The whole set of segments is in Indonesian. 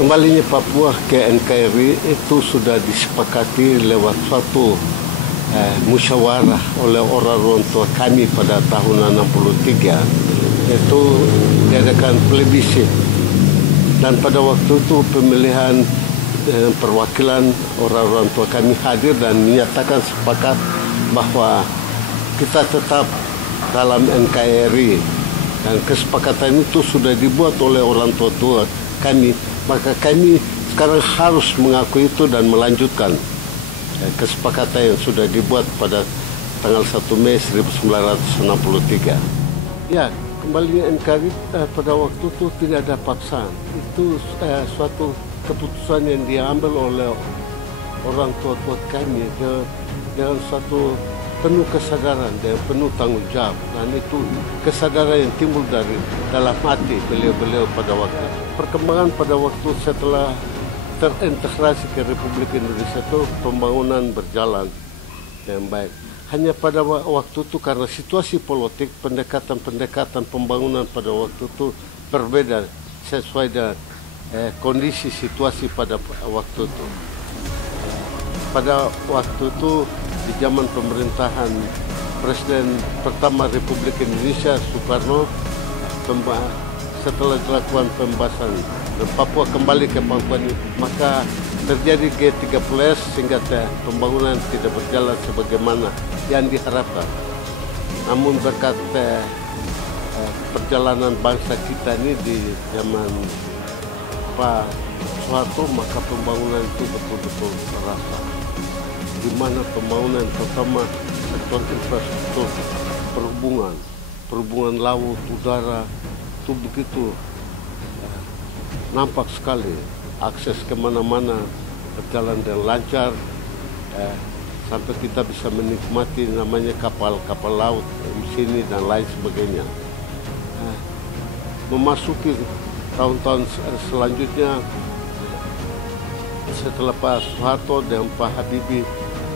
Kembalinya Papua ke NKRI itu sudah disepakati lewat suatu musyawarah oleh orang tua kami tua tahun 63. Itu diadakan plebiscit, dan pada waktu itu pemilihan perwakilan orang tua kami hadir dan menyatakan sepakat bahwa kita tetap dalam NKRI, dan kesepakatan itu sudah dibuat oleh orang tua kami. Maka kami sekarang harus mengakui itu dan melanjutkan kesepakatan yang sudah dibuat pada tanggal 1 Mei 1963. Ya, kembalinya NKRI pada waktu itu tidak ada paksaan. Itu suatu keputusan yang diambil oleh orang tua kami dengan suatu penuh kesadaran dan penuh tanggung jawab, dan itu kesadaran yang timbul dari dalam hati beliau-beliau pada waktu. Perkembangan pada waktu setelah terintegrasi ke Republik Indonesia itu pembangunan berjalan dengan baik. Hanya pada waktu itu karena situasi politik, pendekatan pembangunan pada waktu itu berbeda sesuai dengan kondisi situasi pada waktu itu. Pada waktu itu di zaman pemerintahan Presiden pertama Republik Indonesia Soekarno, setelah dilakukan pembahasan dan Papua kembali ke Papua, maka terjadi G30S sehingga pembangunan tidak berjalan sebagaimana yang diharapkan. Namun berkat perjalanan bangsa kita ini di zaman Pak Soeharto, maka pembangunan itu betul-betul terasa. Di mana pembangunan terutama sektor infrastruktur, perhubungan laut, udara, itu begitu nampak sekali. Akses kemana-mana berjalan dengan lancar, sampai kita bisa menikmati namanya kapal laut di sini dan lain sebagainya. Memasuki tahun-tahun selanjutnya setelah Pak Soeharto dan Pak Habibie,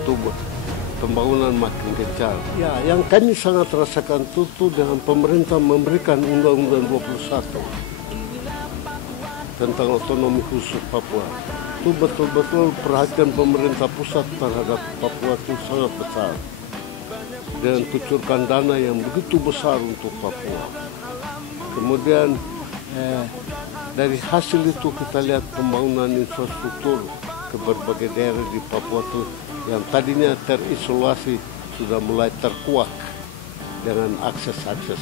itu pembangunan makin gencar. Ya, yang kami sangat rasakan itu dengan pemerintah memberikan Undang-Undang 21 tentang otonomi khusus Papua. Itu betul-betul perhatian pemerintah pusat terhadap Papua itu sangat besar, dengan kucurkan dana yang begitu besar untuk Papua. Kemudian dari hasil itu kita lihat pembangunan infrastruktur ke berbagai daerah di Papua itu yang tadinya terisolasi sudah mulai terkuak dengan akses-akses.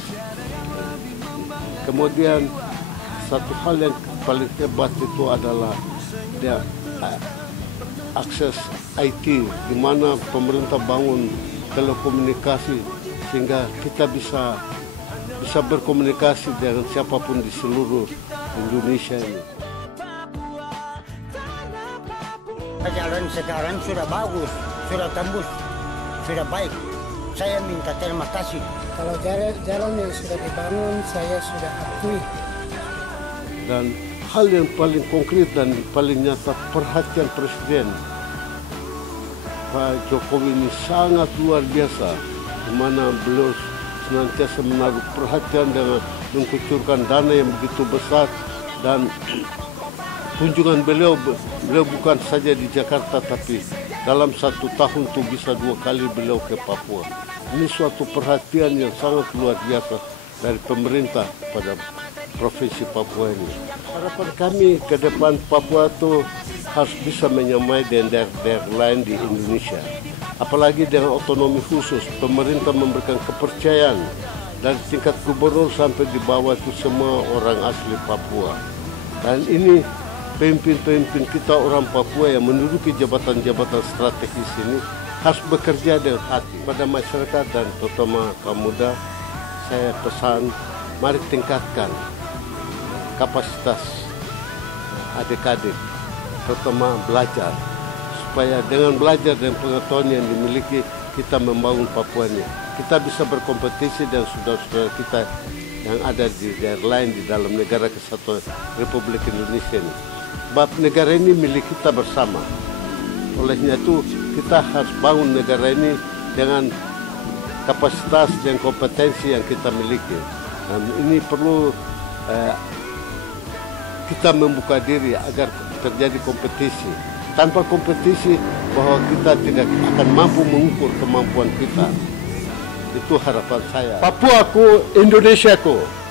Kemudian satu hal yang paling hebat itu adalah akses IT, di mana pemerintah bangun telekomunikasi sehingga kita bisa berkomunikasi dengan siapapun di seluruh Indonesia ini. Jalan sekarang sudah bagus, sudah tembus, sudah baik. Saya minta terima kasih. Kalau jalan yang sudah dibangun, saya sudah akui. Dan hal yang paling konkret dan paling nyata, perhatian Presiden Pak Jokowi ini sangat luar biasa, di mana beliau senantiasa menaruh perhatian dengan mengucurkan dana yang begitu besar, dan kunjungan beliau bukan saja di Jakarta, tapi dalam 1 tahun itu bisa 2 kali beliau ke Papua. Ini suatu perhatian yang sangat luar biasa dari pemerintah pada provinsi Papua ini. Harapan kami ke depan Papua itu harus bisa menyamai dengan daerah-daerah lain di Indonesia. Apalagi dengan otonomi khusus, pemerintah memberikan kepercayaan dari tingkat gubernur sampai di bawah itu semua orang asli Papua. Dan ini pemimpin kita orang Papua yang menduduki jabatan-jabatan strategis ini harus bekerja dengan hati pada masyarakat, dan terutama kaum muda. Saya pesan, mari tingkatkan kapasitas adik-adik, terutama belajar, supaya dengan belajar dan pengetahuan yang dimiliki kita membangun Papua ini. Kita bisa berkompetisi dengan saudara-saudara kita yang ada di daerah lain di dalam negara kesatuan Republik Indonesia ini. Sebab negara ini milik kita bersama. Olehnya itu kita harus bangun negara ini dengan kapasitas dan kompetensi yang kita miliki. Dan ini perlu kita membuka diri agar terjadi kompetisi. Tanpa kompetisi bahwa kita tidak akan mampu mengukur kemampuan kita. Itu harapan saya. Papuaku, Indonesiaku.